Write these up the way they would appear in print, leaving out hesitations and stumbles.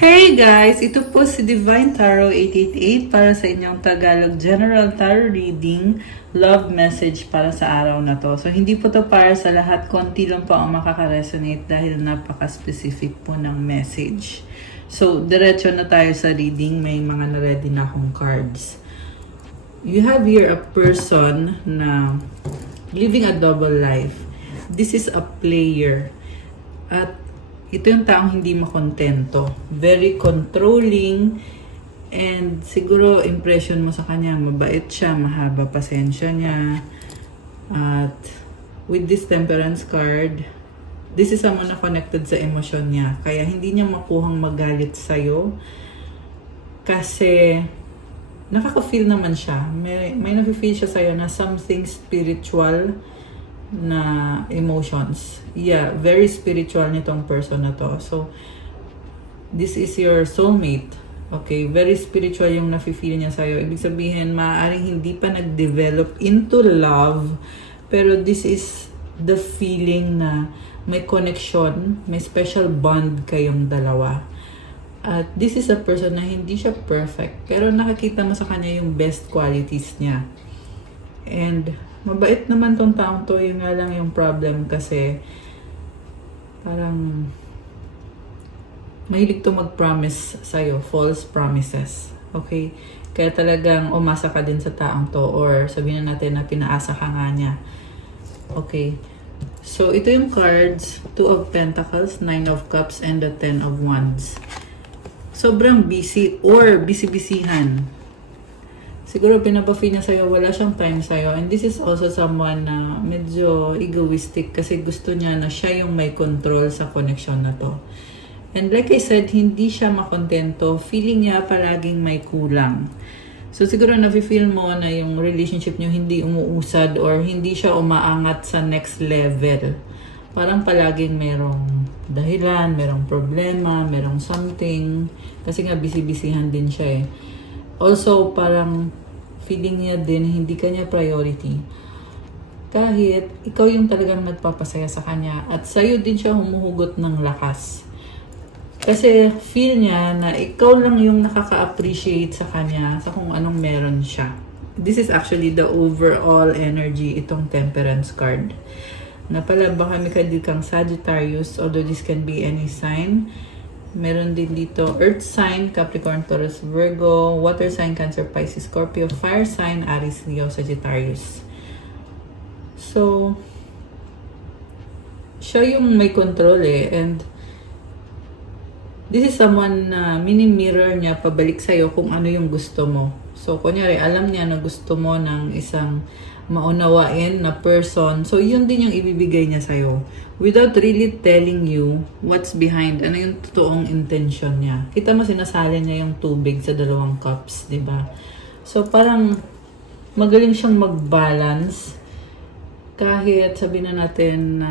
Hey guys! Ito po si Divine Tarot 888 para sa inyong Tagalog General Tarot Reading Love Message para sa araw na to. So hindi po to para sa lahat, konti lang po ang makaka-resonate dahil napaka-specific po ng message. So diretso na tayo sa reading, may mga na-ready na akong cards. You have here a person na living a double life. This is a player. At ito yung taong hindi makontento. Very controlling. And siguro impression mo sa kanya, mabait siya, mahaba pasensya niya. At with this temperance card, this is someone na connected sa emosyon niya. Kaya hindi niya makuhang magalit sa'yo. Kasi nakaka-feel naman siya. May nafe-feel siya sa'yo na something spiritual na emotions. Yeah, very spiritual nitong person na to. So, this is your soulmate. Okay, very spiritual yung nafe-feel niya sa'yo. Ibig sabihin, maaaring hindi pa nag-develop into love, pero this is the feeling na may connection, may special bond kayong dalawa. At this is a person na hindi siya perfect, pero nakakita mo sa kanya yung best qualities niya. And mabait naman tong taong to, yun nga lang yung problem kasi parang mahilig to mag-promise sa'yo, false promises. Okay? Kaya talagang umasa ka din sa taong to, or sabihin na natin na pinaasa ka nga niya. Okay. So, ito yung cards, 2 of Pentacles, 9 of Cups, and the 10 of Wands. Sobrang busy or busy-busyhan. Siguro pinapa-feel niya sa'yo, wala siyang time sa'yo. And this is also someone na medyo egoistic kasi gusto niya na siya yung may control sa connection na to. And like I said, hindi siya makontento. Feeling niya palaging may kulang. So siguro nafe-feel mo na yung relationship niyo hindi umuusad or hindi siya umaangat sa next level. Parang palaging merong dahilan, merong problema, merong something. Kasi nga busy-busyhan din siya eh. Also, parang feeling niya din hindi kanya priority. Kahit ikaw yung talagang nagpapasaya sa kanya at sa'yo din siya humuhugot ng lakas. Kasi feel niya na ikaw lang yung nakaka-appreciate sa kanya sa kung anong meron siya. This is actually the overall energy itong Temperance card. Na pala baka may kang Sagittarius, although this can be any sign. Meron din dito Earth sign, Capricorn, Taurus, Virgo, Water sign, Cancer, Pisces, Scorpio, Fire sign, Aries, Leo, Sagittarius. So, siya yung may control eh. And this is someone na mini-mirror niya pabalik sa'yo kung ano yung gusto mo. So, kunyari, alam niya na gusto mo ng isang maunawain na person. So, yun din yung ibibigay niya sa'yo. Without really telling you what's behind, ano yung totoong intention niya. Kita mo, sinasali niya yung tubig sa 2 cups, di ba? So, parang magaling siyang mag-balance. Kahit sabihin na natin na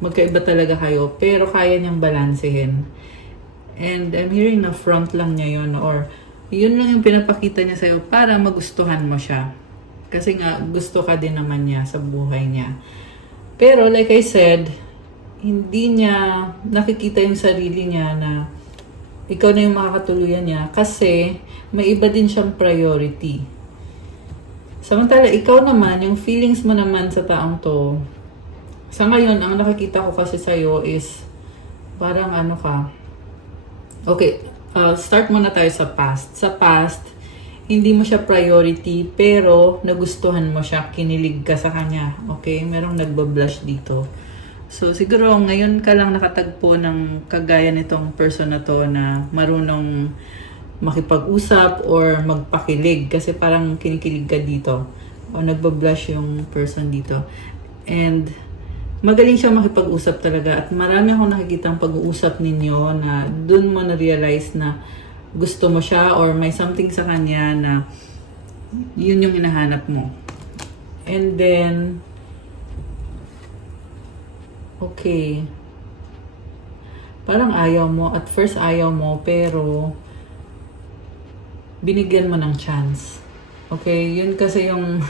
magkaiba talaga kayo, pero kaya niyang balansehin. And I'm hearing na front lang niya yun, or yun lang yung pinapakita niya sa'yo para magustuhan mo siya. Kasi nga, gusto ka din naman niya sa buhay niya. Pero like I said, hindi niya nakikita yung sarili niya na ikaw na yung makakatuluyan niya kasi may iba din siyang priority. Samantala, ikaw naman, yung feelings mo naman sa taong to, sa ngayon, ang nakikita ko kasi sa'yo is parang ano ka. Okay, start muna tayo sa past. Sa past, hindi mo siya priority, pero nagustuhan mo siya, kinilig ka sa kanya. Okay? Merong nagbablush dito. So, siguro ngayon ka lang nakatagpo ng kagaya nitong person na to na marunong makipag-usap or magpakilig kasi parang kinikilig ka dito. O nagbablush yung person dito. And magaling siya makipag-usap talaga. At marami akong nakikitang pag-uusap ninyo na dun mo na-realize na gusto mo siya or may something sa kanya na yun yung hinahanap mo. And then, okay. Parang ayaw mo. At first ayaw mo, pero binigyan mo ng chance. Okay? Yun kasi yung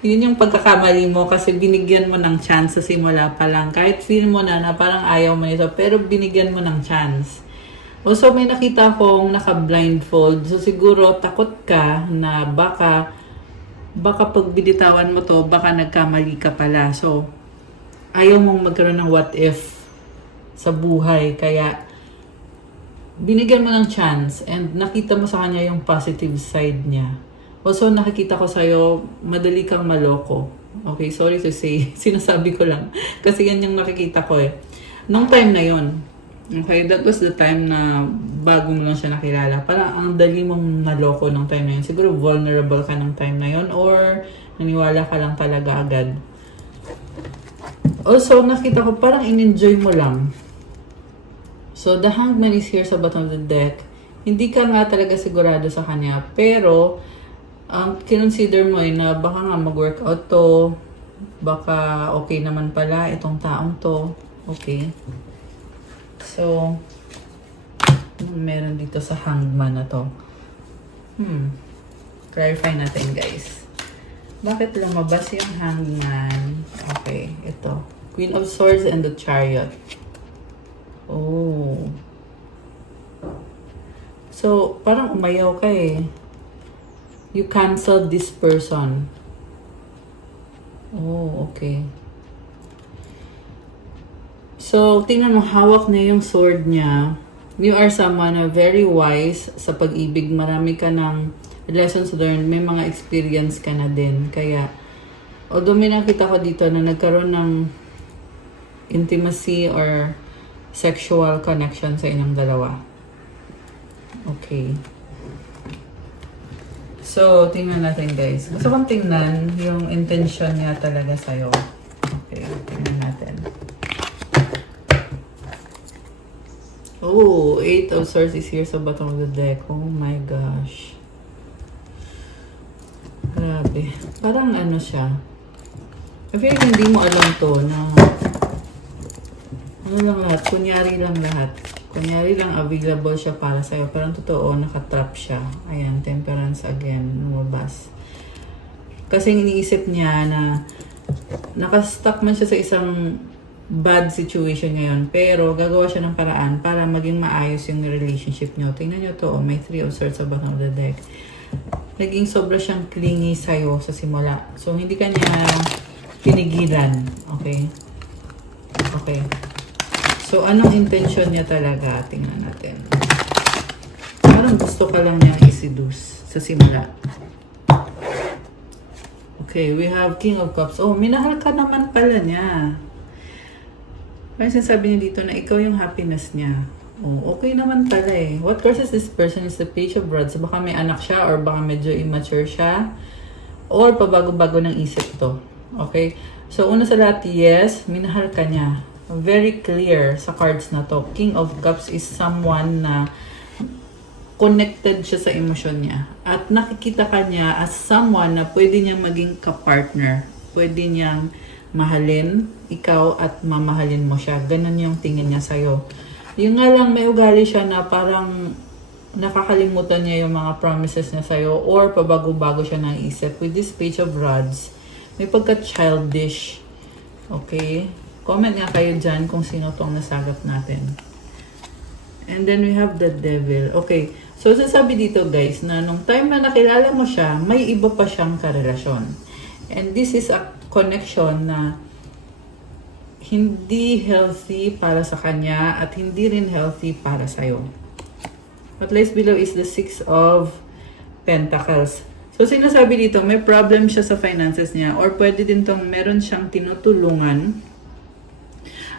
yun yung pagkakamali mo kasi binigyan mo ng chance sa simula pa lang. Kahit feel mo na parang ayaw mo nito, pero binigyan mo ng chance. Also, may nakita akong naka-blindfold. So, siguro takot ka na baka pag binitawan mo to, baka nagkamali ka pala. So, ayaw mong magkaroon ng what if sa buhay. Kaya, binigyan mo ng chance and nakita mo sa kanya yung positive side niya. Also, nakikita ko sa'yo, madali kang maloko. Okay, sorry to say. Sinasabi ko lang. Kasi yan yung nakikita ko eh. Nung time na yon. Okay, that was the time na bago mo lang siya nakilala. Parang ang dali mong naloko ng time na yun. Siguro vulnerable ka ng time na yun or naniwala ka lang talaga agad. Also, nakita ko parang in-enjoy mo lang. So, the hangman is here sa bottom of the deck. Hindi ka nga talaga sigurado sa kanya. Pero, ang kinonsider mo ay na baka nga mag-workout to. Baka okay naman pala itong taong to. Okay. So, meron dito sa hangman na to. Clarify natin, guys. Bakit lumabas yung hangman? Okay, ito. Queen of Swords and the Chariot. Oh. So, parang umayaw ka eh. You canceled this person. Oh, okay. So, tingnan mo, hawak niya yung sword niya. You are someone na very wise sa pag-ibig. Marami ka ng lessons learned. May mga experience ka na din. Kaya, although may nakita ko dito na nagkaroon ng intimacy or sexual connection sa inyong dalawa. Okay. So, tingnan natin guys. Gusto kong tingnan yung intention niya talaga sa'yo. Okay, tingnan natin. Oh, 8 of Swords is here sa bottom of the deck. Oh my gosh. Grabe. Parang ano siya. I feel like hindi mo alam to na ano lang lahat. Kunyari lang lahat. Kunyari lang available siya para sa'yo. Parang totoo, nakatrap siya. Ayan, Temperance again. Lumabas. Kasi iniisip niya na nakastuck man siya sa isang bad situation ngayon. Pero gagawa siya ng paraan para maging maayos yung relationship niyo. Tingnan niyo to. May 3 of Swords sa bottom of the deck. Naging sobra siyang clingy sa'yo sa simula. So, hindi ka niya pinigilan. Okay? Okay. So, anong intention niya talaga? Tingnan natin. Parang gusto ka lang niyang i-seduce sa simula. Okay, we have King of Cups. Oh, minahal ka naman pala niya. May sinasabi niya dito na ikaw yung happiness niya. Oh, okay naman pala eh. What causes this person is the Page of Rods. Baka may anak siya or baka medyo immature siya. Or pabago-bago ng isip to. Okay? So, una sa lahat, yes, minahal ka niya. Very clear sa cards na to. King of Cups is someone na connected siya sa emosyon niya. At nakikita ka niya as someone na pwede niyang maging ka-partner. Pwede niyang mahalin ikaw at mamahalin mo siya. Ganun yung tingin niya sa'yo. Yung nga lang may ugali siya na parang nakakalimutan niya yung mga promises niya sa'yo or pabago-bago siya ng isip. With this Page of Rods, may pagka-childish. Okay? Comment nga kayo dyan kung sino tong nasagap natin. And then we have the Devil. Okay. So, sasabi dito guys na nung time na nakilala mo siya, may iba pa siyang karelasyon. And this is a connection na hindi healthy para sa kanya at hindi rin healthy para sa'yo. What lies below is the 6 of Pentacles. So, sinasabi dito, may problem siya sa finances niya or pwede din tong meron siyang tinutulungan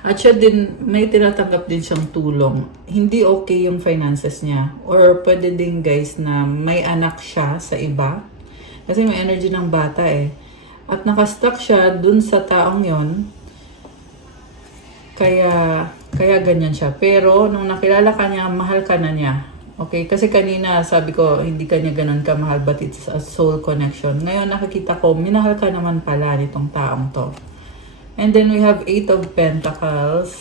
at siya din, may tinatanggap din siyang tulong. Hindi okay yung finances niya. Or pwede din guys na may anak siya sa iba. Kasi may energy ng bata eh. At nakastuck siya dun sa taong yon. Kaya ganyan siya. Pero nung nakilala ka niya, mahal ka na niya. Okay? Kasi kanina sabi ko, hindi ka niya ganun kamahal but it's a soul connection. Ngayon nakikita ko, minahal ka naman pala nitong taong to. And then we have 8 of Pentacles.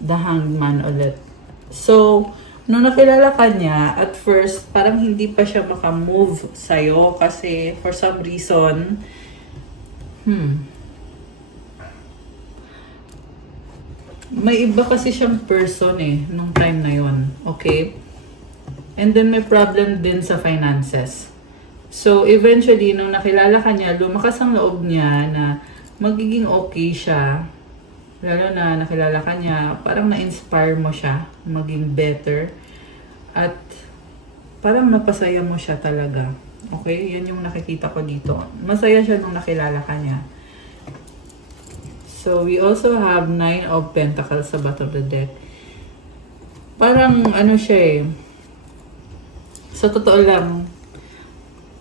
The Hangman ulit. So, nung nakilala ka niya, at first, parang hindi pa siya makamove sa'yo kasi for some reason, may iba kasi siyang person eh, nung time na yon. Okay? And then may problem din sa finances. So, eventually, nung nakilala ka niya, lumakas ang loob niya na magiging okay siya. Lalo na nakilala ka niya, parang na-inspire mo siya maging better. At parang napasaya mo siya talaga. Okay? Yan yung nakikita ko dito. Masaya siya nung nakilala ka niya. So, we also have 9 of Pentacles sa bottom of the deck. Parang ano siya eh. Sa totoo lang,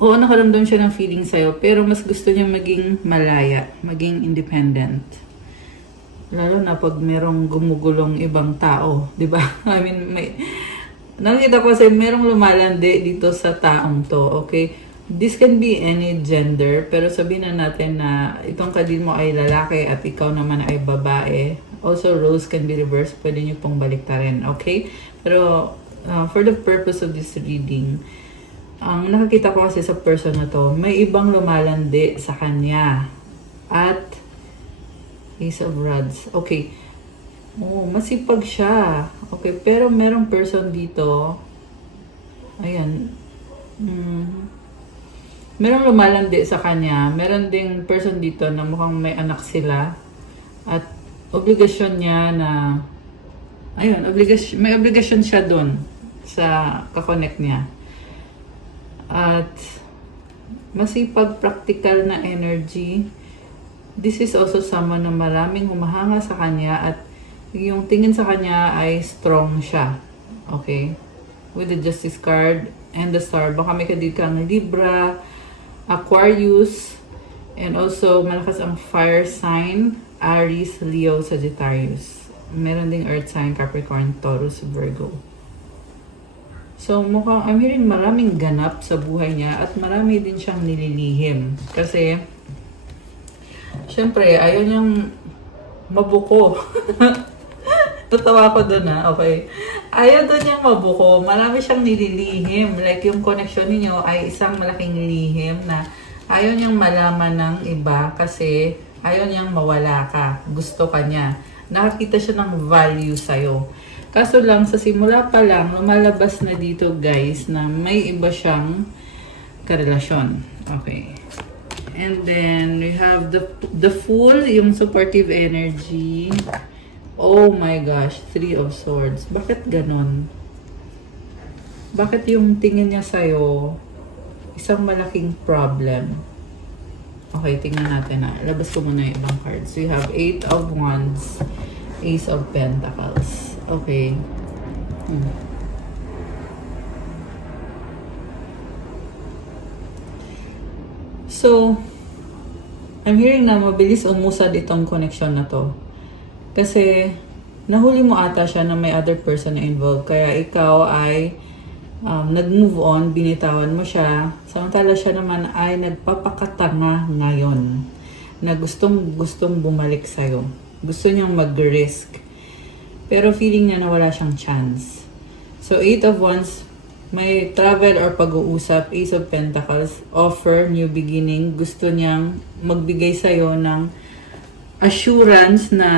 oo, nakaramdam siya ng feeling sa'yo, pero mas gusto niya maging malaya, maging independent. Lalo na pag merong gumugulong ibang tao, di ba? I mean, nakita ko kasi merong lumalandi dito sa taong to, okay? This can be any gender, pero sabihin na natin na itong kadin mo ay lalaki at ikaw naman ay babae. Also, roles can be reversed. Pwede niyo pong baliktarin, okay? Pero, for the purpose of this reading, ang nakakita ko kasi sa person na to, may ibang lumalandi sa kanya. At, Ace of Rods. Okay. Oh, masipag siya. Okay, pero merong person dito. Ayan. Merong lumalandi sa kanya. Meron ding person dito na mukhang may anak sila. At, obligasyon niya na, ayun, may obligasyon siya doon sa kakonect niya. At masipag practical na energy. This is also someone na maraming humahanga sa kanya at yung tingin sa kanya ay strong siya. Okay? With the Justice card and the Star. Baka may kadid kang Libra, Aquarius, and also malakas ang fire sign, Aries, Leo, Sagittarius. Meron ding earth sign, Capricorn, Taurus, Virgo. So, mukhang I'm hearing maraming ganap sa buhay niya at marami din siyang nililihim. Kasi, syempre, ayaw niyang mabuko. Tatawa ko doon okay. Ayaw doon niyang mabuko. Marami siyang nililihim. Like, yung connection niyo ay isang malaking lihim na ayaw niyang malaman ng iba kasi ayaw niyang mawala ka. Gusto ka niya. Nakakita siya ng value sa'yo. Kaso lang, sa simula pa lang, lumalabas na dito guys na may iba siyang karelasyon. Okay. And then, we have the Fool, yung supportive energy. Oh my gosh, 3 of Swords. Bakit ganon? Bakit yung tingin niya sa'yo, isang malaking problem? Okay, tingnan natin na. Labas ko muna yung ibang cards. We have 8 of Wands, Ace of Pentacles. Okay. So, I'm hearing na mabilis umusad itong connection na to. Kasi, nahuli mo ata siya na may other person na involved. Kaya ikaw ay nag-move on, binitawan mo siya. Samantala siya naman ay nagpapakatanga ngayon na gustong bumalik sa'yo. Gusto niyang mag-risk. Pero feeling niya na wala siyang chance. So, 8 of Wands, may travel or pag-uusap. Ace of Pentacles, offer, new beginning. Gusto niyang magbigay sa'yo ng assurance na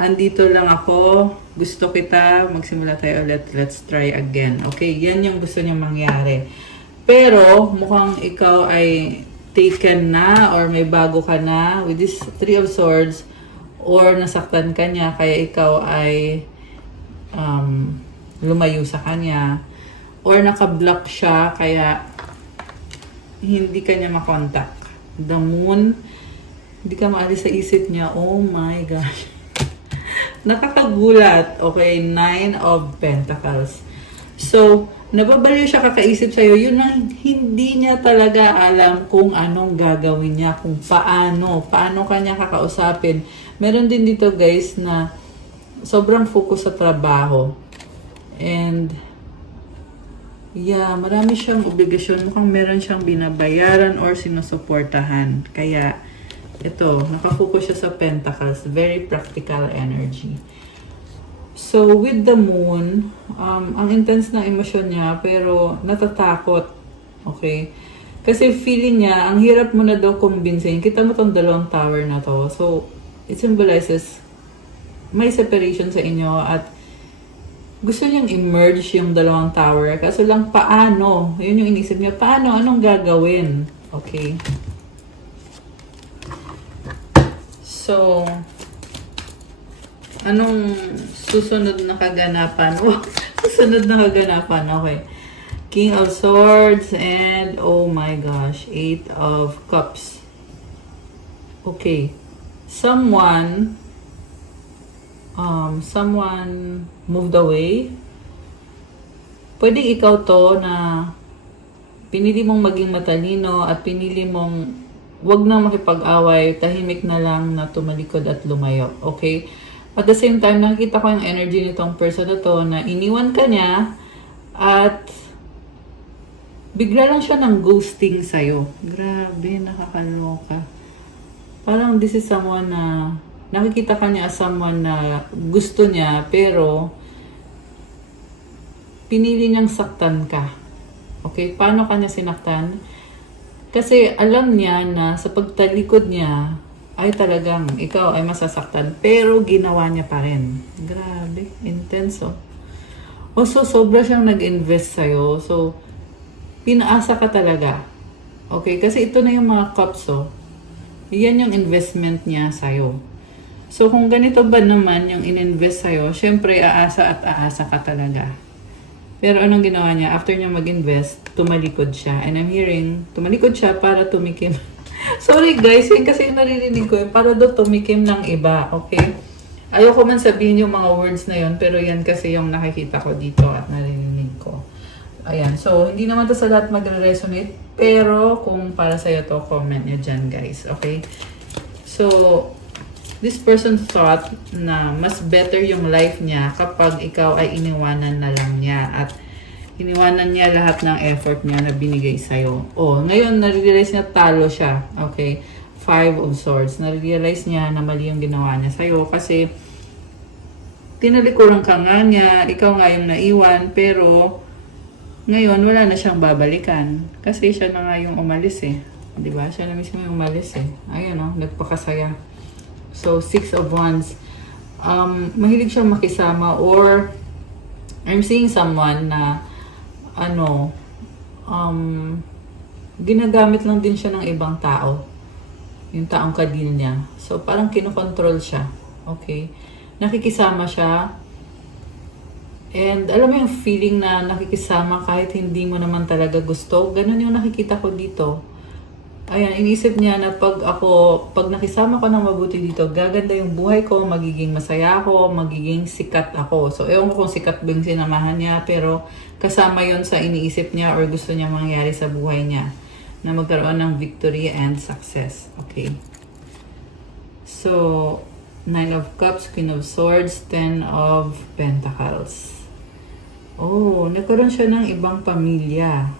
andito lang ako, gusto kita, magsimula tayo ulit, let's try again. Okay, yan yung gusto niyang mangyari. Pero, mukhang ikaw ay taken na or may bago ka na with this 3 of Swords or nasaktan ka niya kaya ikaw ay lumayo sa kanya or naka-block siya kaya hindi ka niya makontak. The Moon, hindi ka maalis sa isip niya. Oh my gosh. Nakakagulat. Okay, 9 of Pentacles. So, nababaliw siya kakaisip sa'yo. Yun lang, hindi niya talaga alam kung anong gagawin niya, kung paano kanya kakausapin. Meron din dito guys na sobrang focus sa trabaho. And, yeah, marami siyang obligasyon. Mukhang meron siyang binabayaran or sinusuportahan. Kaya, ito, nakafocus siya sa Pentacles. Very practical energy. So, with the Moon, ang intense na emosyon niya, pero natatakot. Okay? Kasi feeling niya, ang hirap mo na daw kumbinsin. Kita mo tong dalawang tower na to. So, it symbolizes may separation sa inyo at gusto niyang i-merge yung dalawang tower. Kaso lang paano? Yun yung inisip niya. Paano? Anong gagawin? Okay. So, anong susunod na kaganapan? Susunod na kaganapan. Okay. King of Swords and oh my gosh, Eight of Cups. Okay. Someone moved away. Pwede ikaw to na pinili mong maging matalino at pinili mong wag na makipag-away, tahimik na lang na tumalikod at lumayo. Okay? At the same time, nakikita ko yung energy nitong person na to na iniwan ka niya at bigla lang siya ng ghosting sa'yo. Grabe, nakakaloka. Parang this is someone na nakikita ka niya as someone na gusto niya pero pinili niyang saktan ka. Okay? Paano ka niya sinaktan? Kasi alam niya na sa pagtalikod niya ay talagang ikaw ay masasaktan pero ginawa niya pa rin. Grabe, intenso. So sobra siyang nag-invest sa'yo. So, pinaasa ka talaga. Okay? Kasi ito na yung mga cups, oh. Yan yung investment niya sa'yo. So, kung ganito ba naman yung in-invest sa'yo, syempre, aasa at aasa ka talaga. Pero anong ginawa niya? After niya mag-invest, tumalikod siya. And I'm hearing, tumalikod siya para tumikim. Sorry guys, yun kasi yung naririnig ko, para daw tumikim ng iba. Okay? Ayoko man sabihin yung mga words na yun, pero yan kasi yung nakikita ko dito at naririnig ko. Ayan. So, hindi naman to sa lahat magre-resonate. Pero, kung para sa'yo to, comment nyo dyan, guys. Okay? So, this person thought na mas better yung life niya kapag ikaw ay iniwanan na lang niya. At iniwanan niya lahat ng effort niya na binigay sa'yo. Oh, ngayon, na-realize niya talo siya. Okay? Five of Swords. Na-realize niya na mali yung ginawa niya sa'yo. Kasi, tinalikuran ka nga niya. Ikaw nga yung naiwan. Pero, ngayon, wala na siyang babalikan. Kasi siya na nga yung umalis eh. Diba? Siya na mismo yung umalis eh. Ayun oh, nagpakasaya. So, Six of Wands. Mahilig siyang makisama or I'm seeing someone na ginagamit lang din siya ng ibang tao. Yung taong kadil niya. So, parang kinokontrol siya. Okay? Nakikisama siya. And alam mo yung feeling na nakikisama kahit hindi mo naman talaga gusto? Ganun yung nakikita ko dito. Ayan, inisip niya na pag nakisama ko ng mabuti dito, gaganda yung buhay ko, magiging masaya ako, magiging sikat ako. So, ewan ko kung sikat ba yung sinamahan niya, pero kasama yon sa iniisip niya or gusto niya mangyari sa buhay niya. Na magkaroon ng victory and success. Okay. So, Nine of Cups, Queen of Swords, Ten of Pentacles. Oh, nagkaroon siya ng ibang pamilya.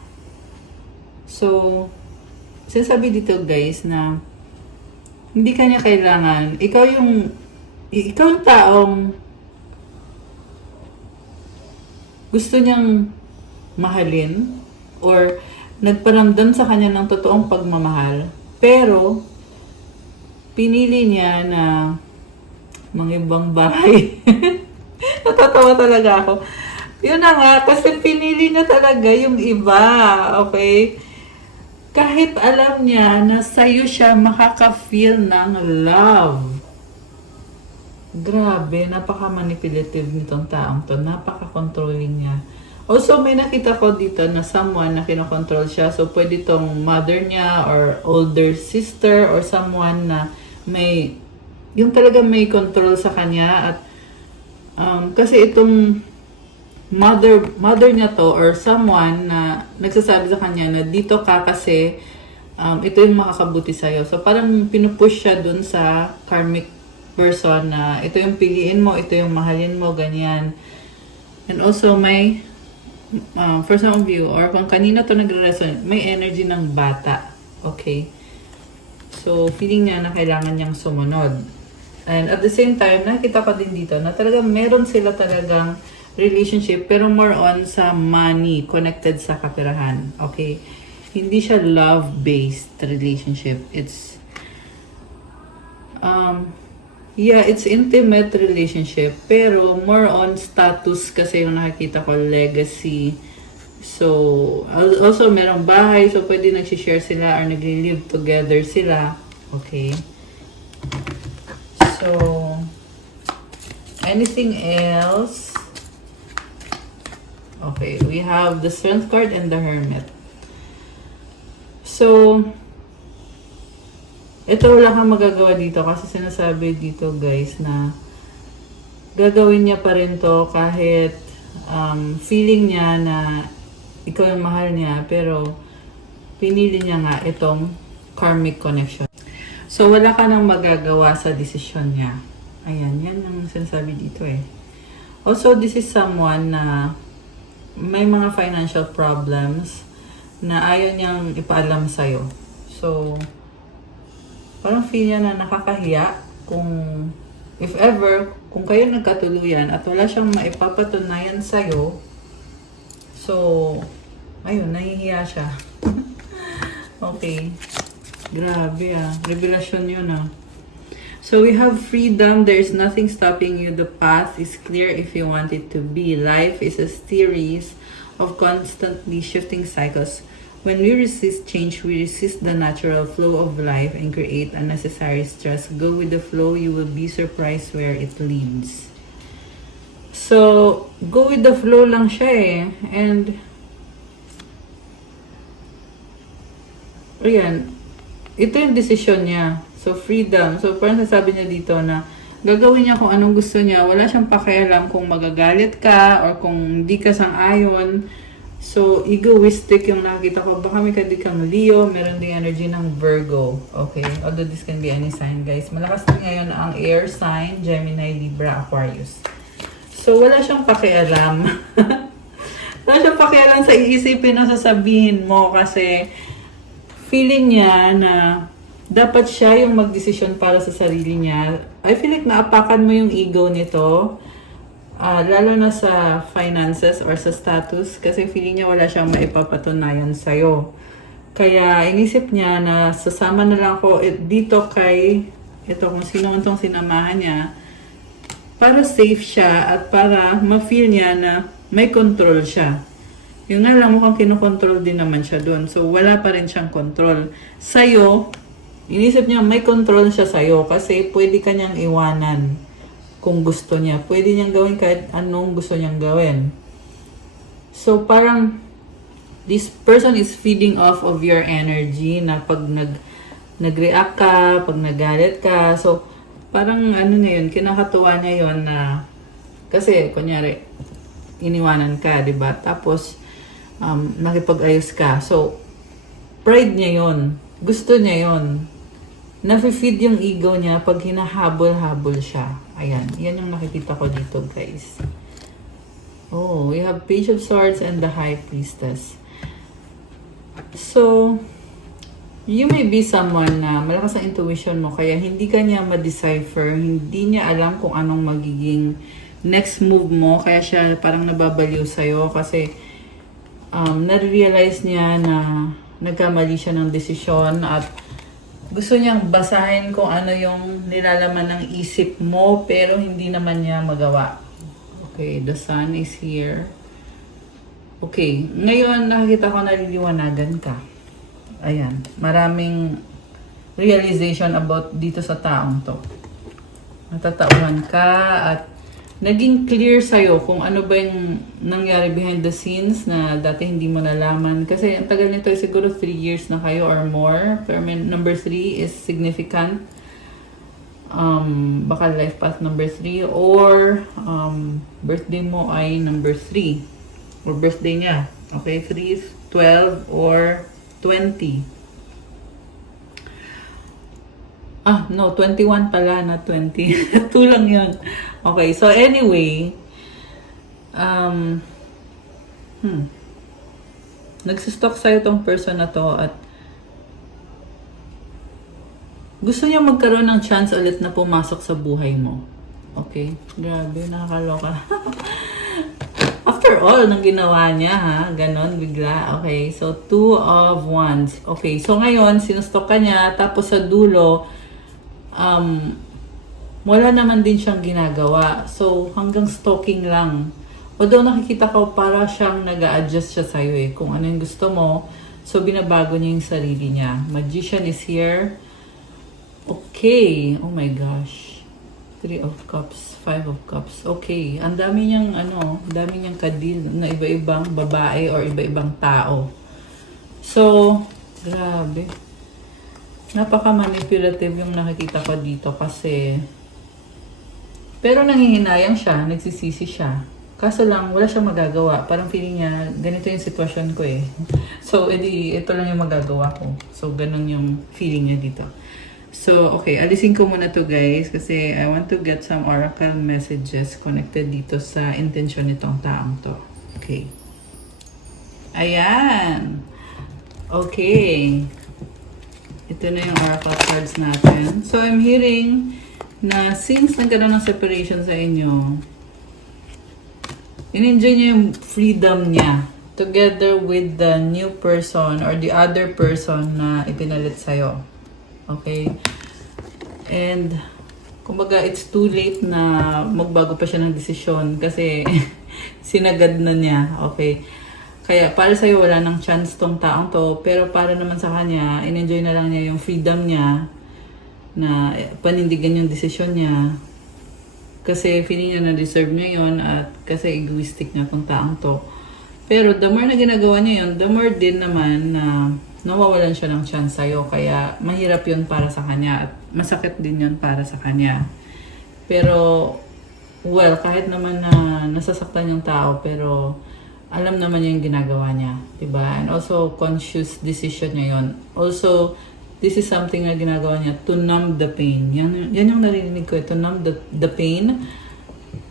So, sinasabi dito guys na hindi kanya kailangan. Ikaw yung taong gusto niyang mahalin or nagparamdam sa kanya ng totoong pagmamahal. Pero, pinili niya na mga ibang bahay. Natatawa talaga ako. Yun na nga, kasi pinili niya talaga yung iba. Okay? Kahit alam niya na sa'yo siya makaka-feel ng love. Grabe, napaka-manipulative nitong taong to. Napaka-controlling niya. Also, may nakita ko dito na someone na kinokontrol siya. So, pwede tong mother niya or older sister or someone na yung talaga may control sa kanya. At kasi itong mother niya to or someone na nagsasabi sa kanya na dito ka kasi ito yung makakabuti sa'yo. So, parang pinupush siya dun sa karmic person na ito yung piliin mo, ito yung mahalin mo, ganyan. And also, may for some of you, or kung kanina to nagre-resonate, may energy ng bata. Okay? So, feeling niya na kailangan niyang sumunod. And at the same time, nakita ko din dito na talagang meron sila talagang relationship, pero more on sa money, connected sa kaperahan. Okay? Hindi siya love-based relationship. It's, Yeah, it's intimate relationship, pero more on status kasi yung nakikita ko, legacy. So, also merong bahay, so pwede nagsishare sila or nagli-live together sila. Okay. So, anything else? Okay, we have the Strength card and the Hermit. So, ito wala kang magagawa dito kasi sinasabi dito guys na gagawin niya pa rin to kahit feeling niya na ikaw yung mahal niya, pero pinili niya nga itong karmic connection. So, wala ka nang magagawa sa desisyon niya. Ayan, yan ang sinasabi dito eh. Also, this is someone na may mga financial problems na ayaw niyang ipaalam sa'yo. So, parang feel niya na nakakahiya kung, if ever, kung kayo nagkatuluyan at wala siyang maipapatunayan sa'yo, so, ayun, nahihiya siya. Okay. Grabe revelasyon yun So we have freedom. There's nothing stopping you. The path is clear if you want it to be. Life is a series of constantly shifting cycles. When we resist change, we resist the natural flow of life and create unnecessary stress. Go with the flow. You will be surprised where it leads. So, go with the flow lang siya eh. And, ayan, ito yung decision niya. So, freedom. So, parang sasabi niya dito na gagawin niya kung anong gusto niya. Wala siyang pakialam kung magagalit ka or kung hindi ka sang-ayon. So, egoistic yung nakikita ko. Baka may kadikang Leo, meron din energy ng Virgo. Okay? Although this can be any sign, guys. Malakas din ngayon ang air sign, Gemini, Libra, Aquarius. So, wala siyang pakialam. Wala siyang pakialam sa iisipin na sasabihin mo kasi feeling niya na dapat siya yung magdesisyon para sa sarili niya. I feel like naapakan mo yung ego nito. Lalo na sa finances or sa status kasi feeling niya wala siyang maipapatunayan sa'yo. Kaya inisip niya na sasama na lang ako dito kay ito kung sino itong sinamahan niya para safe siya at para ma-feel niya na may control siya. Yung nga lang mukhang kinokontrol din naman siya doon. So wala pa rin siyang control. Sa'yo, inisip niya may control siya sa'yo kasi pwede ka niyang iwanan. Kung gusto niya. Pwede niyang gawin kahit anong gusto niyang gawin. So, parang this person is feeding off of your energy na pag nag-react ka, pag nagalit ka. So, parang ano na yun, kinakatuwa niya yun na kasi, kunyari, iniwanan ka, diba? Tapos, nakipag-ayos ka. So, pride niya yun. Gusto niya yun. Nafe-feed yung ego niya pag hinahabol-habol siya. Ayan. Yan yung nakikita ko dito, guys. Oh, we have Page of Swords and the High Priestess. So, you may be someone na malakas ang intuition mo, kaya hindi ka niya ma-decipher, hindi niya alam kung anong magiging next move mo, kaya siya parang nababaliw sa'yo kasi nare-realize niya na nagkamali siya ng desisyon at gusto niyang basahin kung ano yung nilalaman ng isip mo pero hindi naman niya magawa. Okay, the sun is here. Okay, ngayon nakikita ko naliliwanagan ka. Ayan, maraming realization about dito sa taong to. Natatauhan ka at naging clear sa'yo kung ano ba yung nangyari behind the scenes na dati hindi mo nalaman. Kasi ang tagal nito ay siguro 3 years na kayo or more. Pero number 3 is significant. Baka life path number 3 or birthday mo ay number 3. Or birthday niya. Okay, 3 is 12 or 20. No, 21 pala, na 20. 2 lang yun. Okay, so anyway, nagsistalk sa'yo tong person na to at gusto niya magkaroon ng chance ulit na pumasok sa buhay mo. Okay? Grabe, nakakaloka. After all, nang ginawa niya, ha? Ganon, bigla. Okay, so 2 of Wands. Okay, so ngayon, sinustok ka niya, tapos sa dulo, wala naman din siyang ginagawa. So, hanggang stalking lang. Although nakikita ko para siyang nag-a-adjust siya sa'yo eh. Kung ano yung gusto mo, so binabago niya yung sarili niya. Magician is here. Okay. Oh my gosh. 3 of Cups, 5 of Cups. Okay. Ang dami niyang dami niyang kadil na iba-ibang babae or iba-ibang tao. So, grabe. Napaka-manipulative yung nakikita ko dito kasi pero nangihinayang siya, nagsisisi siya. Kaso lang, wala siyang magagawa. Parang feeling niya, ganito yung sitwasyon ko eh. So, edi, ito lang yung magagawa ko. So, ganun yung feeling niya dito. So, okay, alisin ko muna to guys kasi I want to get some oracle messages connected dito sa intensyon nitong taong to. Okay. Ayan. Okay. Ito na yung oracle cards natin. So, I'm hearing na since nagkaroon ng separation sa inyo, in-enjoy niya yung freedom niya together with the new person or the other person na ipinalit sa'yo. Okay? And, kumbaga, it's too late na magbago pa siya ng desisyon kasi sinagad na niya. Okay? Kaya para sa'yo wala nang chance tong taong to, pero para naman sa kanya, in-enjoy na lang niya yung freedom niya na panindigan yung desisyon niya kasi feeling niya na deserve niya yon at kasi egoistic niya kung taong to. Pero the more na ginagawa niya yon, the more din naman na nawawalan siya ng chance sa'yo. Kaya mahirap yun para sa kanya at masakit din yun para sa kanya. Pero, well, kahit naman na nasasaktan yung tao, pero alam naman niya yung ginagawa niya. Diba? And also, conscious decision niya yun. Also, this is something na ginagawa niya to numb the pain. Yan yung naririnig ko, to numb the pain.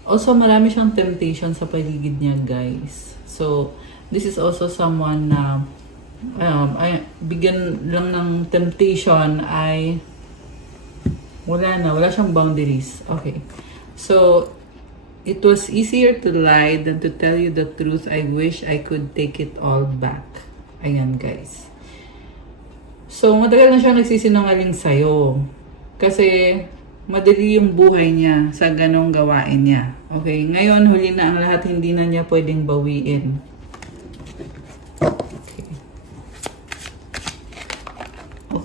Also, marami siyang temptation sa paligid niya, guys. So, this is also someone na bigyan lang ng temptation ay wala siyang boundaries. Okay. So, it was easier to lie than to tell you the truth. I wish I could take it all back. Ayan, guys. So, matagal na siya nagsisinungaling sa'yo. Kasi, madali yung buhay niya sa ganong gawain niya. Okay? Ngayon, huli na ang lahat, hindi na niya pwedeng bawiin.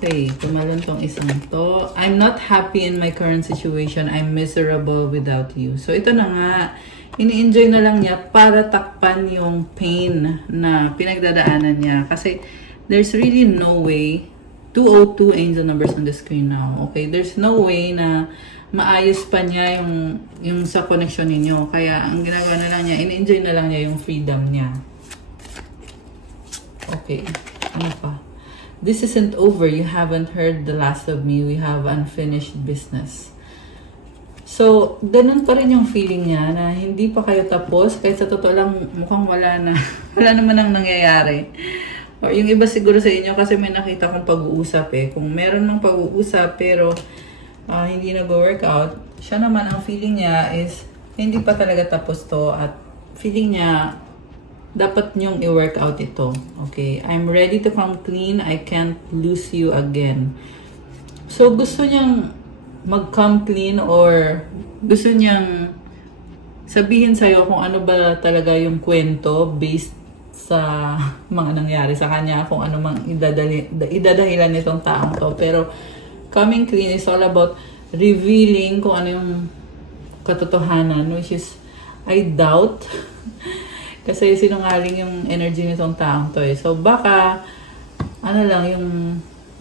Okay, tumalon tong isang to. I'm not happy in my current situation. I'm miserable without you. So, ito na nga. Ini-enjoy na lang niya para takpan yung pain na pinagdadaanan niya. Kasi, there's really no way. 202 angel numbers on the screen now. Okay, there's no way na maayos pa niya yung sa connection ninyo. Kaya, ang ginagawa na lang niya, in-enjoy na lang niya yung freedom niya. Okay, ano pa? This isn't over. You haven't heard the last of me. We have unfinished business. So, ganun pa rin yung feeling niya na hindi pa kayo tapos. Kahit sa totoo lang, mukhang wala na. Wala naman ang nangyayari. Or yung iba siguro sa inyo kasi may nakita kong pag-uusap eh. Kung meron ng pag-uusap pero hindi nag-work out, siya naman ang feeling niya is hindi pa talaga tapos to at feeling niya dapat niyong i-work out ito. Okay? I'm ready to come clean. I can't lose you again. So, gusto niyang mag-come clean or gusto niyang sabihin sa'yo kung ano ba talaga yung kwento based sa mga nangyari sa kanya, kung ano mang idadahilan nitong taong to. Pero, coming clean is all about revealing kung ano yung katotohanan, which is, I doubt, kasi sinungaling yung energy nitong taong to eh. So, baka, ano lang, yung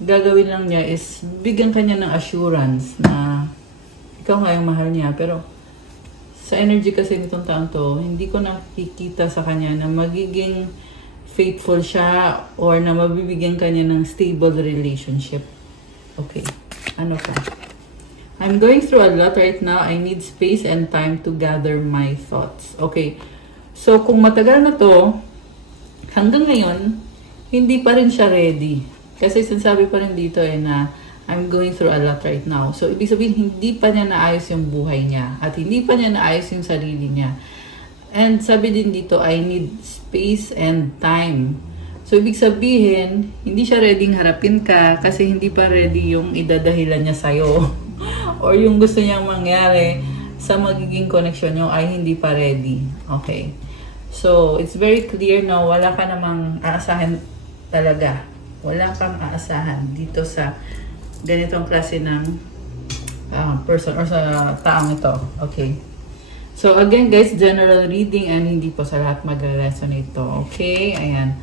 gagawin lang niya is, bigyan kanya ng assurance na ikaw nga yung mahal niya. Pero, sa energy kasi nitong taong to, hindi ko nakikita sa kanya na magiging faithful siya or na mabibigyan kanya ng stable relationship. Okay. Ano pa? I'm going through a lot right now. I need space and time to gather my thoughts. Okay. So, kung matagal na to, hanggang ngayon, hindi pa rin siya ready. Kasi sinasabi pa rin dito eh na I'm going through a lot right now. So, ibig sabihin, hindi pa niya naayos yung buhay niya. At hindi pa niya naayos yung sarili niya. And sabi din dito, I need space and time. So, ibig sabihin, hindi siya ready harapin ka kasi hindi pa ready yung idadahilan niya sa'yo. or yung gusto niyang mangyari sa magiging connection nyo ay hindi pa ready. Okay. So, it's very clear na wala ka namang aasahan talaga. Wala kang aasahan dito sa ganitong klase ng person or sa taong ito. Okay. So, again guys, general reading and hindi po sa lahat magre-resonate to. Okay? Ayan.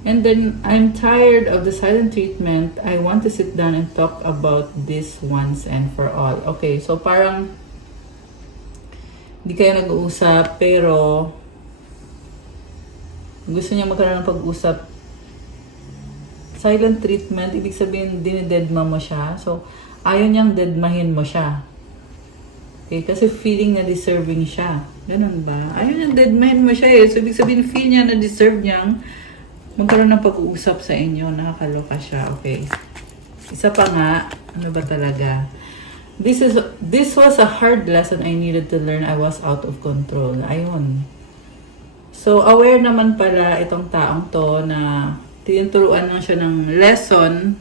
And then, I'm tired of the silent treatment. I want to sit down and talk about this once and for all. Okay, so parang hindi kayo nag-uusap, pero gusto niya magkaroon ng pag-usap. Silent treatment, ibig sabihin, dinidedma mo siya. So, ayaw niyang dedmahin mo siya. Okay, kasi feeling na deserving siya. Ganun ba? Ayaw niyang dedmahin mo siya eh. So, ibig sabihin, feel niya na deserve niyang magkaroon ng pag-uusap sa inyo. Nakakaloka siya. Okay. Isa pa nga, ano ba talaga? This was a hard lesson I needed to learn. I was out of control. Ayun. So, aware naman pala itong taong to na tinuturuan lang siya ng lesson.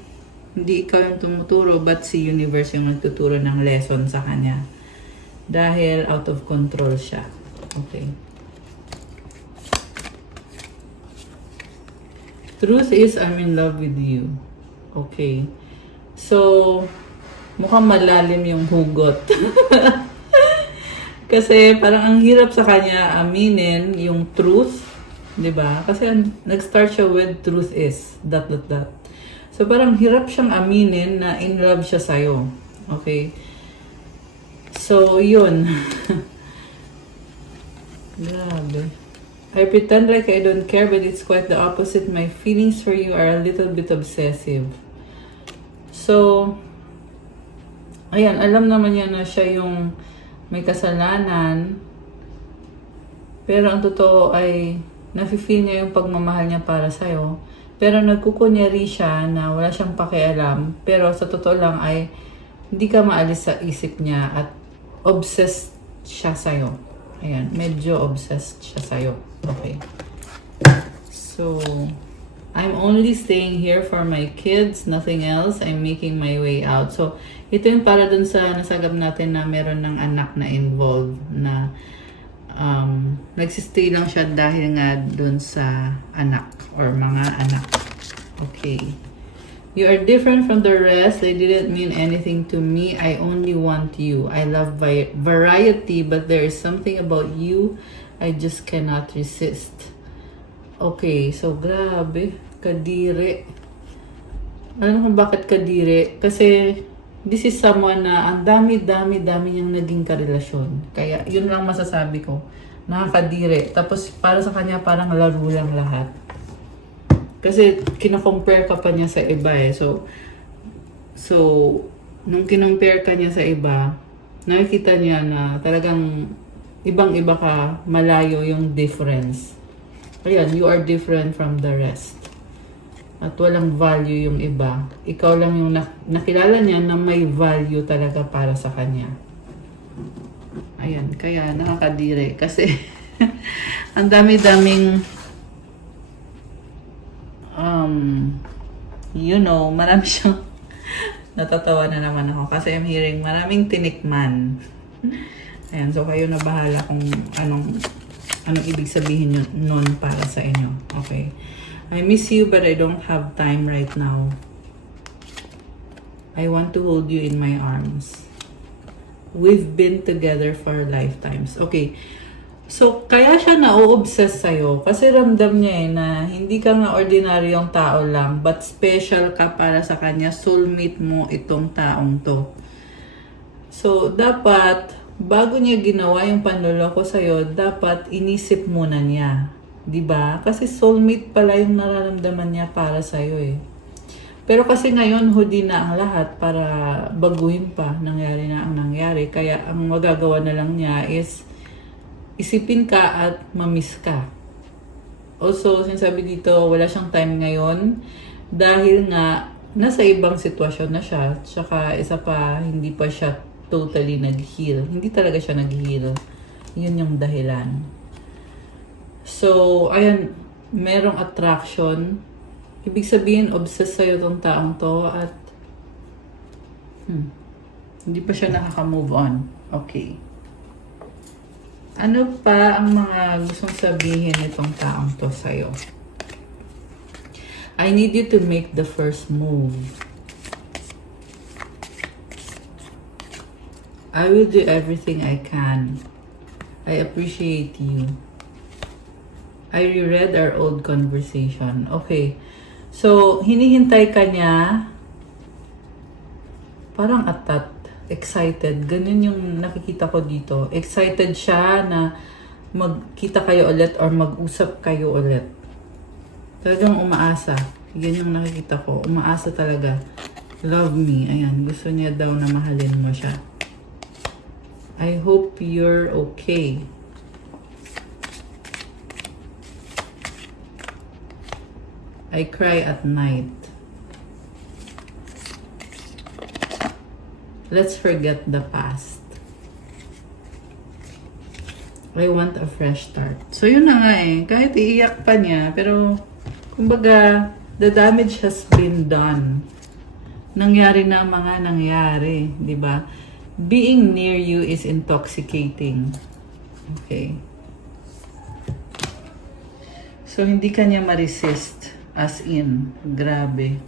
Hindi ikaw yung tumuturo, but si universe yung nagtuturo ng lesson sa kanya. Dahil out of control siya. Okay. Truth is, I'm in love with you. Okay. So, mukhang malalim yung hugot. Kasi parang ang hirap sa kanya aminin yung truth. 'Di ba? Kasi nag-start siya with truth is, ... So, parang hirap siyang aminin na in love siya sa'yo. Okay. So, yun. Grabe. I pretend like I don't care, but it's quite the opposite. My feelings for you are a little bit obsessive. So, ayan, alam naman niya na siya yung may kasalanan. Pero ang totoo ay, nafe-feel niya yung pagmamahal niya para sa'yo. Pero nagkukunyari siya na wala siyang pakialam. Pero sa totoo lang ay, hindi ka maalis sa isip niya at obsessed siya sa'yo. Ayan, medyo obsessed siya sa'yo. Okay. So, I'm only staying here for my kids, nothing else. I'm making my way out. So, ito yung para dun sa nasagap natin na meron ng anak na involved na nagsistay lang siya dahil nga dun sa anak or mga anak. Okay. You are different from the rest. They didn't mean anything to me. I only want you. I love variety, but there is something about you I just cannot resist. Okay, so grabe. Kadiri. Alam kung bakit kadiri? Kasi this is someone na ang dami niyang naging karelasyon. Kaya yun lang masasabi ko. Nakakadiri. Tapos para sa kanya parang laro lang lahat. Kasi kina-compare ka pa niya sa iba eh. So nung kinompare ka niya sa iba, nakikita niya na talagang ibang-iba ka, malayo yung difference. Ayan, you are different from the rest. At walang value yung iba. Ikaw lang yung nakilala niya na may value talaga para sa kanya. Ayan, kaya nakakadiri. Kasi ang dami-daming marami siyang natatawa na naman ako. Kasi I'm hearing maraming tinikman. Ayan, so kayo na bahala kung anong ibig sabihin nun para sa inyo. Okay. I miss you but I don't have time right now. I want to hold you in my arms. We've been together for lifetimes. Okay. So, kaya siya na-obsess sa'yo kasi ramdam niya na hindi ka nga ordinaryong tao lang but special ka para sa kanya. Soulmate mo itong taong to. So, dapat bago niya ginawa yung panloloko sa'yo, dapat inisip muna niya. 'Di ba? Kasi soulmate pala yung nararamdaman niya para sa'yo eh. Pero kasi ngayon, hudi na ang lahat para baguhin pa. Nangyari na ang nangyari. Kaya ang magagawa na lang niya is isipin ka at mamiss ka. Also, sinasabi dito, wala siyang time ngayon dahil nga nasa ibang sitwasyon na siya. Tsaka isa pa, hindi pa siya totally nag-heal. Hindi talaga siya nag-heal. Yun yung dahilan. So, ayan, merong attraction. Ibig sabihin, obsessed sa'yo tong taong to at Hindi pa siya nakaka-move on. Okay. Ano pa ang mga gustong sabihin nitong taong to sa'yo? I need you to make the first move. I will do everything I can. I appreciate you. I reread our old conversation. Okay. So, hinihintay ka niya. Parang atat. Excited. Ganun yung nakikita ko dito. Excited siya na magkita kayo ulit or mag-usap kayo ulit. Talagang umaasa. Yan yung nakikita ko. Umaasa talaga. Love me. Ayan. Gusto niya daw na mahalin mo siya. I hope you're okay. I cry at night. Let's forget the past. I want a fresh start. So yun na nga eh. Kahit iiyak pa niya, pero kumbaga, the damage has been done. Nangyari na ang mga nangyari, di ba? Being near you is intoxicating. Okay. So hindi ka niya ma-resist. As in, grabe.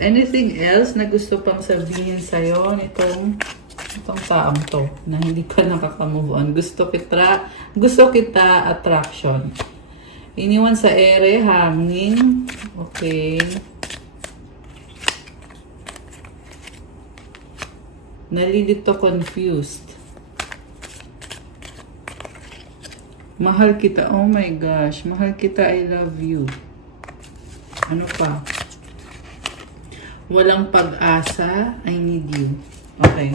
Anything else na gusto pang sabihin sa'yo nitong taong to na hindi pa nakaka-move on? Gusto kita attraction. Iniwan sa ere, hanging. Okay. Nalilito, confused. Mahal kita. Oh my gosh. Mahal kita. I love you. Ano pa? Walang pag-asa. I need you. Okay.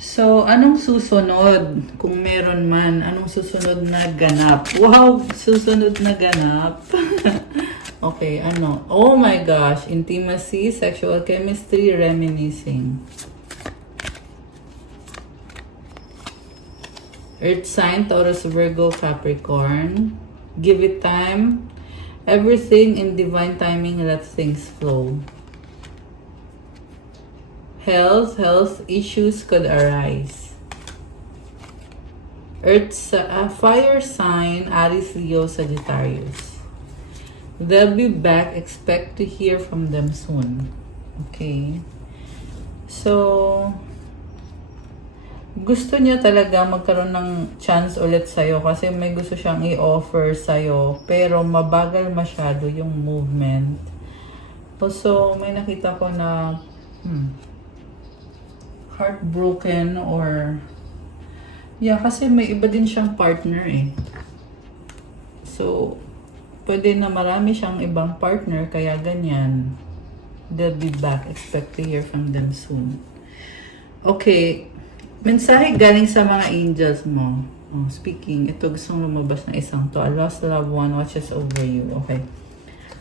So, anong susunod? Kung meron man, anong susunod na ganap? Wow! Susunod na ganap. Okay, ano? Oh my gosh. Intimacy, sexual chemistry, reminiscing. Earth sign, Taurus, Virgo, Capricorn. Give it time. Everything in divine timing, let things flow. Health issues could arise. Fire sign, Aries, Leo, Sagittarius. They'll be back. Expect to hear from them soon. Okay. So, gusto niya talaga magkaroon ng chance ulit sa'yo kasi may gusto siyang i-offer sa'yo pero mabagal masyado yung movement. Also, may nakita ko na heartbroken or kasi may iba din siyang partner eh. So, pwede na marami siyang ibang partner kaya ganyan. They'll be back. Expect to hear from them soon. Okay. Mensahe galing sa mga angels mo. Oh, speaking, ito gustong lumabas na isang to. A lost loved one watches over you. Okay.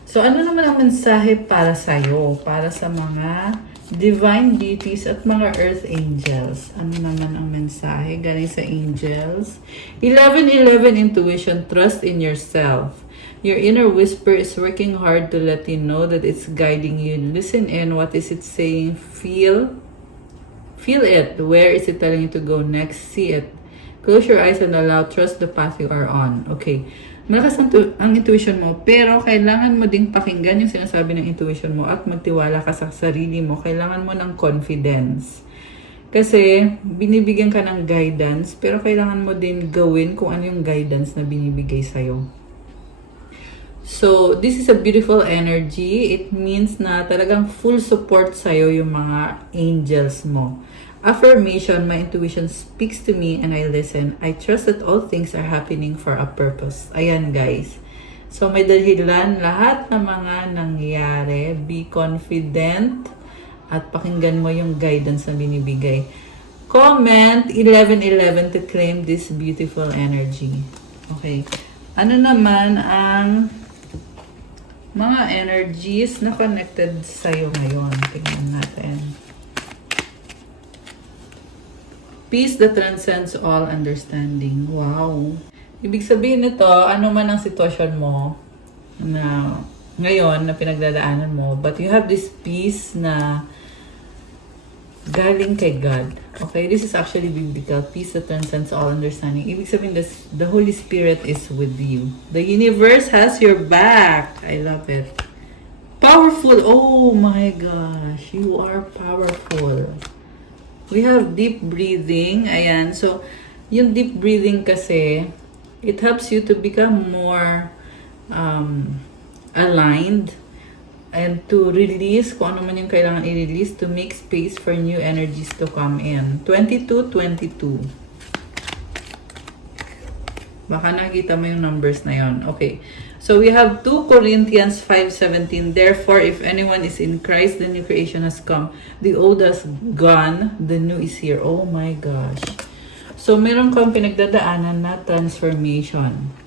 So, ano naman ang mensahe para sa'yo? Para sa mga divine deities at mga earth angels. Ano naman ang mensahe galing sa angels? 11:11 intuition. Trust in yourself. Your inner whisper is working hard to let you know that it's guiding you. Listen in. What is it saying? Feel it. Where is it telling you to go next? See it. Close your eyes and allow. Trust the path you are on. Okay. Malakas ang intuition mo, pero kailangan mo ding pakinggan yung sinasabi ng intuition mo at magtiwala ka sa sarili mo. Kailangan mo ng confidence. Kasi binibigyan ka ng guidance, pero kailangan mo din gawin kung ano yung guidance na binibigay sa'yo. So, this is a beautiful energy. It means na talagang full support sa'yo yung mga angels mo. Affirmation, my intuition speaks to me and I listen. I trust that all things are happening for a purpose. Ayan guys. So, may dahilan lahat ng mga nangyayari. Be confident at pakinggan mo yung guidance na binibigay. Comment 11:11 to claim this beautiful energy. Okay. Ano naman ang mga energies na connected sa'yo ngayon? Tingnan natin. Peace that transcends all understanding. Wow. Ibig sabihin nito, ano man ang sitwasyon mo na ngayon na pinagdadaanan mo, but you have this peace na Galing kay God. Okay, this is actually biblical. Peace that transcends all understanding. Ibig sabihin, the Holy Spirit is with you. The universe has your back. I love it. Powerful. Oh my gosh. You are powerful. We have deep breathing. Ayan. So, yung deep breathing kasi, it helps you to become more aligned and to release kung ano man yung kailangan i-release to make space for new energies to come in. 22-22. Baka nakita mo yung numbers na yon. Okay. So we have 2 Corinthians 5:17. Therefore, if anyone is in Christ, the new creation has come. The old has gone, the new is here. Oh my gosh. So meron kang pinagdadaanan na transformation.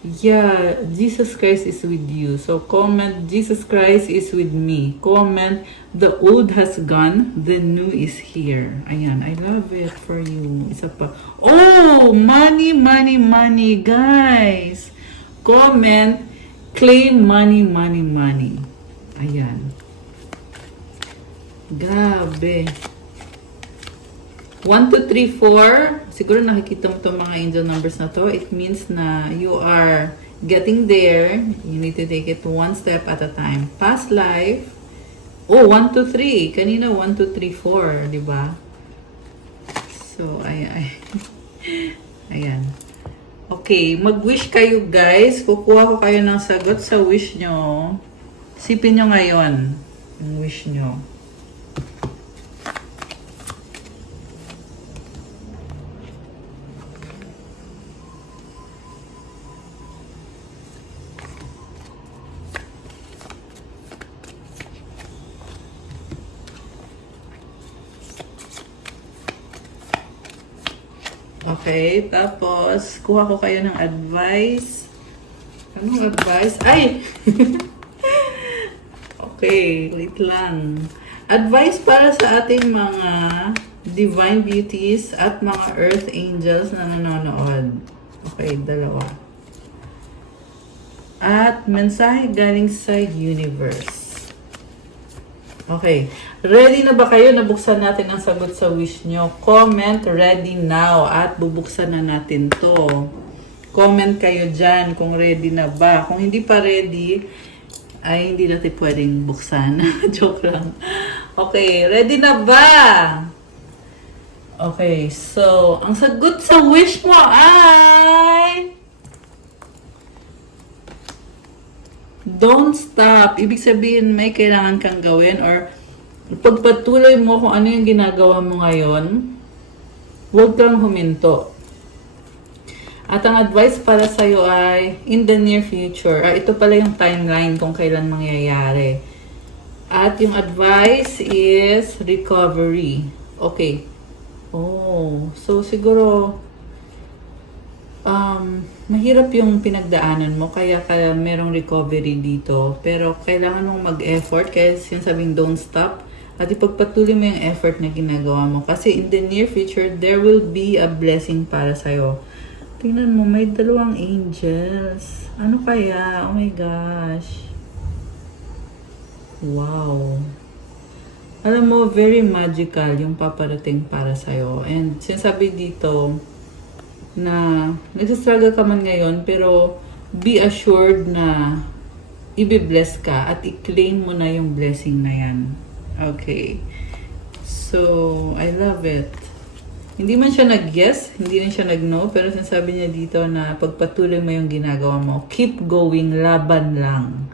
Yeah, Jesus Christ is with you. So comment, Jesus Christ is with me. Comment, the old has gone, the new is here. Ayan, I love it for you. Isa pa. Oh, money, money, money, guys. Comment, claim money, money, money. Ayan. Gabe. 1, 2, 3, 4. Siguro nakikita mo itong mga angel numbers na to. It means na you are getting there. You need to take it one step at a time. Past life. Oh, 1, 2, 3. Kanina 1, 2, 3, 4. Diba? So, ayan. Okay, mag-wish kayo guys. Kukuha ko kayo ng sagot sa wish nyo. Sipin nyo ngayon yung wish nyo. Okay, tapos, kuha ko kayo ng advice. Anong advice? Ay! Okay, wait lang. Advice para sa ating mga divine beauties at mga earth angels na nanonood. Okay, dalawa. At mensahe galing sa universe. Okay. Ready na ba kayo? Nabuksan natin ang sagot sa wish nyo. Comment ready now at bubuksan na natin to. Comment kayo dyan kung ready na ba. Kung hindi pa ready, ay hindi natin pwedeng buksan. Joke lang. Okay, ready na ba? Okay, so, ang sagot sa wish mo ay... Don't stop. Ibig sabihin, may kailangan kang gawin or pagpatuloy mo kung ano yung ginagawa mo ngayon, huwag kang huminto. At ang advice para sa'yo ay, in the near future, ito pala yung timeline kung kailan mangyayari. At yung advice is recovery. Okay. Oh, so siguro, mahirap yung pinagdaanan mo, kaya merong recovery dito. Pero kailangan mong mag-effort, kaya sinasabing don't stop. At ipagpatuloy mo yung effort na ginagawa mo. Kasi in the near future, there will be a blessing para sa'yo. Tingnan mo, may 2 angels. Ano kaya? Oh my gosh. Wow. Alam mo, very magical yung paparating para sa'yo. And sinasabi dito, na nagsastruggle ka man ngayon, pero be assured na i-bless ka at i-claim mo na yung blessing na yan. Okay. So, I love it. Hindi man siya nag-yes, hindi rin siya nag-no, pero sinasabi niya dito na pagpatuloy mo yung ginagawa mo. Keep going, laban lang.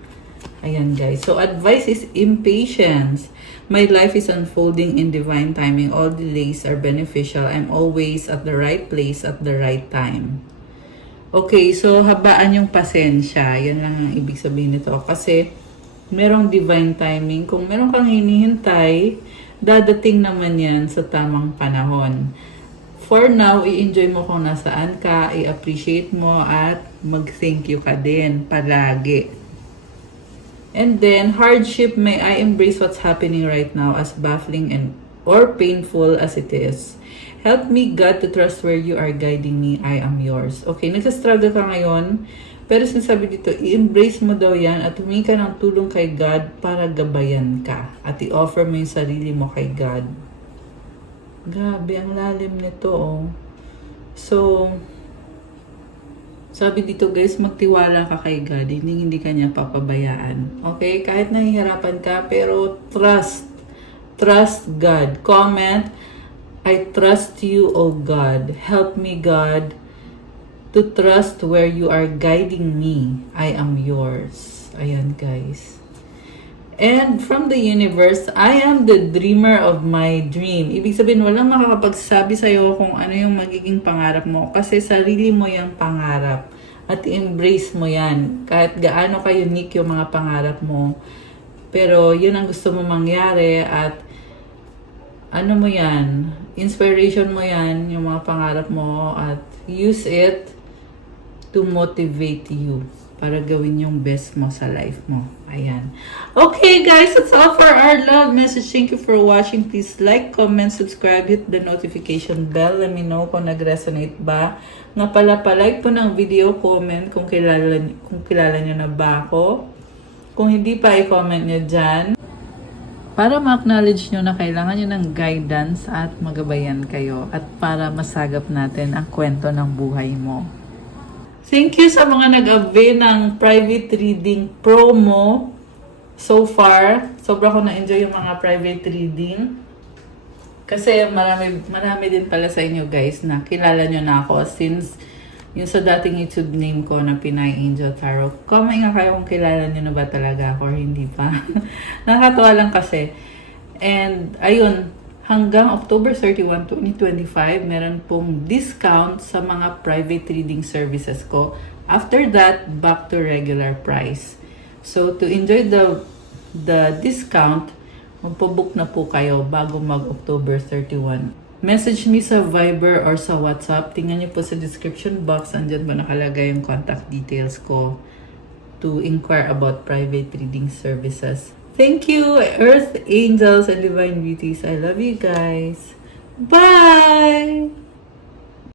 Ayan guys. So, advice is impatience. My life is unfolding in divine timing. All delays are beneficial. I'm always at the right place at the right time. Okay, so habaan yung pasensya. Yan lang ang ibig sabihin nito. Kasi merong divine timing. Kung meron kang hinihintay, dadating naman yan sa tamang panahon. For now, i-enjoy mo kung nasaan ka, i-appreciate mo at mag-thank you ka din palagi. And then, hardship, may I embrace what's happening right now as baffling and or painful as it is. Help me, God, to trust where you are guiding me. I am yours. Okay, nagsastruggle ka ngayon, Pero sinasabi dito, i-embrace mo daw yan at humingi ka ng tulong kay God para gabayan ka. At i-offer mo yung sarili mo kay God. Grabe, ang lalim nito, oh. So, sabi dito guys, magtiwala ka kay God. Hindi ka niya papabayaan. Okay? Kahit nahihirapan ka, pero trust. Trust God. Comment, I trust you, O God. Help me, God, to trust where you are guiding me. I am yours. Ayan, guys. And from the universe, I am the dreamer of my dream. Ibig sabihin, walang makakapagsabi sa'yo kung ano yung magiging pangarap mo. Kasi sarili mo yung pangarap. At embrace mo yan. Kahit gaano ka unique yung mga pangarap mo. Pero yun ang gusto mo mangyari at ano mo yan, inspiration mo yan, yung mga pangarap mo at use it to motivate you para gawin yung best mo sa life mo. Ayan. Okay guys, that's all for our love message. Thank you for watching. Please like, comment, subscribe, hit the notification bell. Let me know kung nag-resonate ba. Nga pala, palike po ng video, comment kung kilala nyo na ba ako. Kung hindi pa, i-comment nyo dyan. Para ma-acknowledge nyo na kailangan nyo ng guidance at magabayan kayo at para masagap natin ang kwento ng buhay mo. Thank you sa mga nag-avail ng private reading promo so far. Sobra ko na-enjoy yung mga private reading. Kasi marami din pala sa inyo guys na kilala nyo na ako since yung sa dating YouTube name ko na Pinay Angel Tarot. Comment nga kayo kung kilala nyo na ba talaga ako or hindi pa. Nakakatawa lang kasi. And ayun, hanggang October 31, 2025, meron pong discount sa mga private reading services ko. After that, back to regular price. So, to enjoy the discount, magpo-book na po kayo bago mag-October 31. Message me sa Viber or sa WhatsApp. Tingnan niyo po sa description box. Andyan ba nakalagay yung contact details ko to inquire about private reading services. Thank you, Earth Angels and Divine Beauties. I love you guys. Bye!